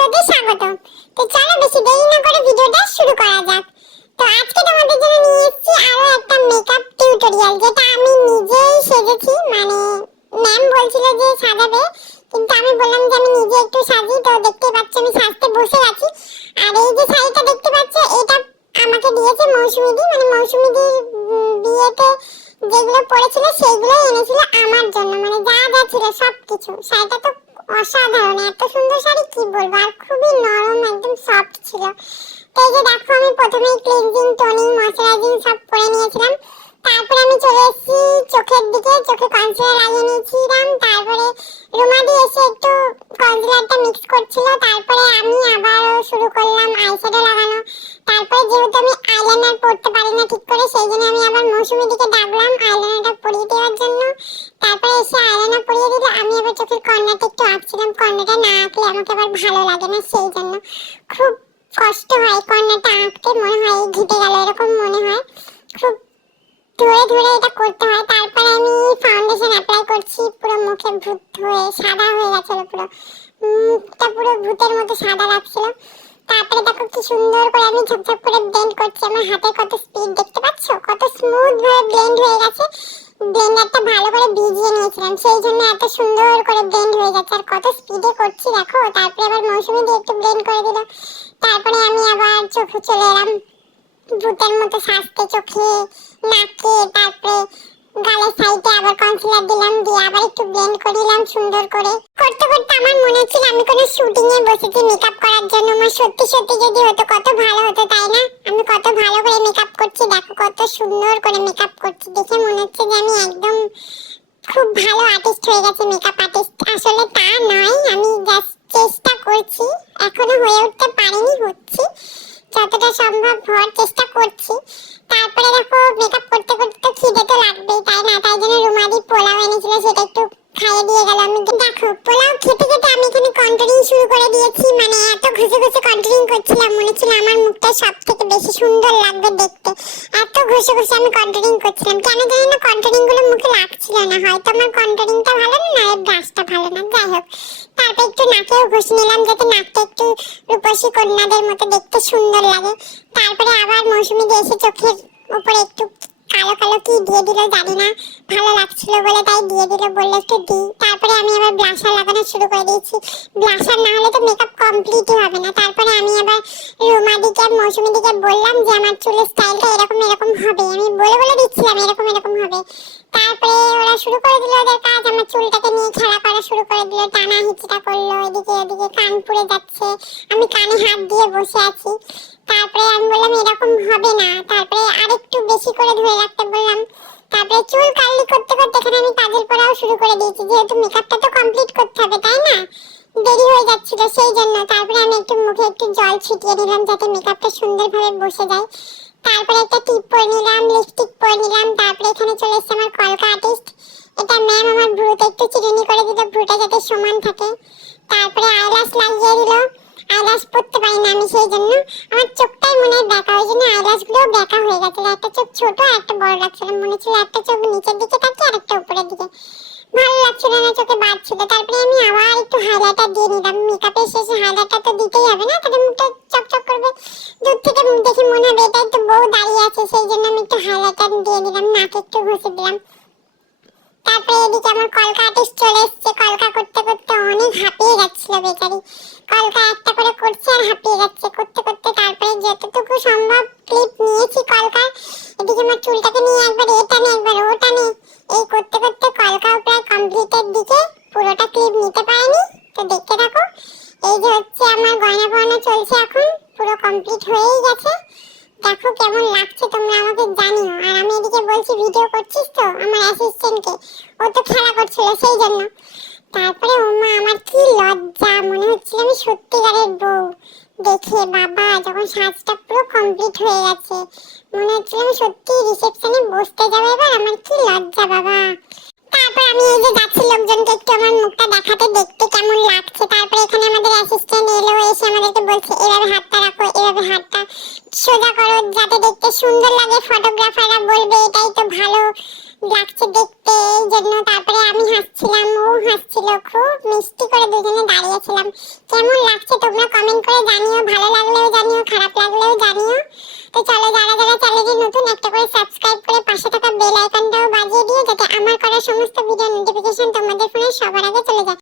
ভিডিওতে স্বাগত। তো চলো বেশি দেরি না করে ভিডিওটা শুরু করা যাক। তো আজকে তোমাদের জন্য নিয়ে এসেছি আরো একটা মেকআপ টিউটোরিয়াল, যেটা আমি নিজেই সেজেছি। মানে ম্যাম বলছিল যে সাজাবে, কিন্তু আমি বললাম যে আমি নিজে একটু সাজি। তো দেখতে পাচ্ছ আমি সাজতে বসে আছি। আর এই যে শাড়িটা দেখতে পাচ্ছ, এটা আমাকে দিয়েছে মৌসুমীদি। মানে মৌসুমীদির বিয়েতে যেগুলো পরেছিল সেগুলো এনেছিল আমার জন্য, মানে যা যা ছিল সবকিছু। শাড়িটা তো অসাধারণ, এত সুন্দর শাড়ি কি বলবো। আর খুবই নরম, একদম সফট ছিল। তো এই যে দেখো, আমি প্রথমেই ক্লিনজিং, টোনিং, ময়শ্চারাইজিং সব করে নিয়েছিলাম। তারপরে আমি চলে এসেছি চোখের দিকে, চোখে কনসিলার লাগিয়ে নিয়েছিলাম। তারপরে রুমাদি এসে একটু কনসিলারটা মিক্স করছিল। তারপরে আমি আবারও শুরু করলাম আইশ্যাডো লাগানো। তারপরে যেহেতু আমি আইলাইনার পরতে পারি না ঠিক করে, সেই জন্য আমি আবার মৌসুমী দিকে ডাকলাম আইলাইনারটা পরিয়ে দেওয়ার জন্য। তারপরে এসে আইলাইনার পরিয়ে দিল। আমি আবার চোখের কর্নারটা একটু আঁকছিলাম। কর্নারটা না আঁকলে আমাকে আবার ভালো লাগে না, সেই জন্য খুব কষ্ট হয় কর্নারটা আঁকতে। মনে হয় ঘেটে গেল এরকম মনে হয়, খুব ধরে ধরে এটা করতে হয়। তারপরে আমি ফাউন্ডেশন অ্যাপ্লাই করছি। পুরো মুখে ভূত হয়ে সাদা হয়ে গেছিল, পুরো মুখটা পুরো ভূতের মতো সাদা লাগছিল। তারপরে দেখো কি সুন্দর করে আমি ঝকঝক করে ব্লেন্ড করছি। আমার হাতে কত স্পিড দেখতে পাচ্ছ, কত স্মুথ ভাবে ব্লেন্ড হয়ে গেছে। ব্লেন্ডারটা ভালো করে ভিজিয়ে নিয়েছিলাম, সেই জন্য এত সুন্দর করে ব্লেন্ড হয়ে যাচ্ছে। আর কত স্পিডে করছি দেখো। তারপরে আবার মৌসুমী দিয়ে একটু ব্লেন্ড করে দিল। তারপরে আমি আবার চোখে চলে এলাম ভূতের মতো সাজতে, চোখে, নাকে, তারপরে গালের সাইডে আবার কনসিলার দিলাম, দিয়ে আবার একটু ব্লেন্ড করিলাম সুন্দর করে। করতে করতে আমার মনে হচ্ছিল আমি কোনো শুটিং এ বসেছি মেকআপ করার জন্য। আমার সত্যি সত্যি যদি হতো কত ভালো হতো, তাই না? আমি কত ভালো করে মেকআপ করছি, দেখো কত সুন্দর করে মেকআপ করছি। দেখে মনে হচ্ছে যে আমি একদম খুব ভালো আর্টিস্ট হয়ে গেছি, মেকআপ আর্টিস্ট। আসলে তা নয়, আমি জাস্ট চেষ্টা করছি, এখনো হয়ে উঠতে পারিনি, হচ্ছি যতটা সম্ভব হওয়ার চেষ্টা করছি। তারপরে দেখো মেকআপ করতে করতে তো খিদে তো লাগবেই, তাই না? তাই জন্য রুমাদি পোলাও এনেছিল, সেটা একটু খাইয়ে দিয়ে গেল। আমি দেখো পোলাও খেতে খেতে আমি এখানে কন্ট্রোলিং শুরু করে দিয়েছি। মানে এত ঘষে ঘষে কন্ট্রোলিং করছিলাম, মনে ছিল আমার মুখটা সব থেকে বেশি সুন্দর লাগবে দেখতে। এত ঘষে ঘষে আমি কন্ট্রোলিং করছিলাম, কেন জানি না কন্ট্রোলিং গুলো মুখে লাগছিল না। হয়তো আমার কন্ট্রোলিংটা ভালো না, না ব্রাশটা ভালো না, যাই হোক। তারপর একটু নাকেও ঘষে নিলাম, যাতে নাকটা একটু রূপসী কন্যাদের মতো দেখতে সুন্দর লাগে। তারপরে আবার মৌসুমী দিয়ে এসে চোখের উপরে একটু কালো কালো কি দিয়ে দিল জানি না, ভালো লাগছিল বলে তাই দিয়ে দিল, বললো একটু দিই। তারপরে আমি আবার ব্লাশার লাগানো শুরু করে দিয়েছি। ব্লাশার না হলে তো মেকআপ কমপ্লিটই হবে না। তারপরে আমি আবার রুমাদিকে, মৌসুমী দিকে বললাম যে আমার চুলের স্টাইলটা এরকম এরকম হবে। আমি বলে বলে দিচ্ছিলাম এরকম এরকম হবে। তারপরে ওরা শুরু করে দিল ওদের কাজ, আমার চুলটাকে নিয়ে খেলা করা শুরু করে দিল, টানা হিচড়া করলো, এদিকে ওদিকে কান পুড়ে যাচ্ছে, আমি কানে হাত দিয়ে বসে আছি। তারপরে আমি বললাম এরকম হবে না, তারপরে আরেকটু বেশি করে ধরে রাখতে বললাম। তারপরে চুল কার্লি করতে করতে এখানে আমি কাজল পরাও শুরু করে দিয়েছি, যেহেতু মেকআপটা তো কমপ্লিট করতে হবে, তাই না? দেরি হয়ে যাচ্ছিল সেই জন্য। তারপরে আমি একটু মুখে একটু জল ছিটিয়ে দিলাম, যাতে মেকআপটা সুন্দরভাবে বসে যায়। তারপরে একটা টিপ পরে নিলাম, লিপস্টিক পরে নিলাম। তারপরে এখানে চলে এসেছে আমার কলকা আর্টিস্ট। এটা ম্যাম আমার ভ্রুতে একটু চিরুনি করে দিল, ভ্রুটা যাতে সমান থাকে। তারপরে আইল্যাশ লাগিয়ে দিল। আইল্যাশ পরতে পারি না আমি, সেই জন্য আমার চোখটাই মনে হয় বেঁকা, ওই জন্য আইল্যাশ গুলো বেঁকা হয়ে গেছিল। একটা চোখ ছোট আর একটা বড় লাগছিল, মনে ছিল একটা চোখ নিচের দিকে থাকে আর একটা উপরের দিকে, ভালো লাগছিল না, চোখে বাজছিল। তারপরে আমি আবার একটু হাইলাইটার দিয়ে নিলাম। মেকআপের শেষে হাইলাইটার তো দিতেই হবে না, তাহলে মুখটা চকচক করবে। দূর থেকে মুখ দেখে মনে হবে এটাই তো বউ দাঁড়িয়ে আছে, সেই জন্য আমি একটু হাইলাইটার দিয়ে দিলাম, নাকে একটু ঘষে দিলাম। তারপরে এদিকে আমার কলকা আর্টিস্ট চলে এসেছে। কলকা করতে করতে অনেক হাঁপিয়ে যাচ্ছিল বেচারি, কলকা একটা করে করছে আর হাঁপিয়ে যাচ্ছে করতে করতে। তারপরে যতটুকু সম্ভব ক্লিপ নিয়েছি কলকা। এদিকে আমার চুলটাকে নিয়ে একবার এ টানে একবার ও টানে, এই করতে করতে কলকাও প্রায় কমপ্লিটের দিকে, পুরোটা ক্লিপ নিতে পারেনি। তো দেখতে থাকো, এই যে হচ্ছে আমার গয়না পরানো চলছে এখন, পুরো কমপ্লিট হয়েই গেছে। দেখো কেমন লাগছে তোমরা আমাকে জানিও। আর আমি এদিকে বলছি ভিডিও করছিস তো আমার অ্যাসিস্ট্যান্টকে, ও তো খেলা করছিল সেই জন্য। তারপরে ওমা আমার কি লজ্জা, মনে হচ্ছিল আমি সত্যিকারের বউ। দেখে বাবা যখন সাজটা পুরো কমপ্লিট হয়ে গেছে, মনে হচ্ছিল আমি সত্যি রিসেপশনে বসতে যাবো এবার, আমার কি লজ্জা বাবা। তারপর আমি এই যে যাচ্ছি লোকজনকে একটু আমার মুখটা দেখাতে, দেখতে কেমন লাগছে। তারপরে এখানে আমাদের অ্যাসিস্ট্যান্ট এলো, এসে আমাদেরকে বলছে এভাবে হাতটা রাখো, এভাবে হাতটা সোজা করো, যাতে দেখতে সুন্দর লাগে, ফটোগ্রাফাররা বলবে এটাই তো ভালো লাগছে দেখতে, এই জন্য। তারপরে আমি হাসছিলাম, ও হাসছিল, খুব মিষ্টি করে দুজনে দাঁড়িয়েছিলাম। কেমন লাগছে তোমরা কমেন্ট করে জানিও, ভালো লাগলেও জানিও, খারাপ লাগলেও জানিও। তো চলো, যারা যারা চ্যানেলে নতুন একটা করে সাবস্ক্রাইব করে পাশে থাকা বেল আইকনটাও বাজিয়ে দিও, যাতে আমার করা সমস্ত ভিডিও নোটিফিকেশন তোমাদের ফোনে সবার আগে চলে যায়।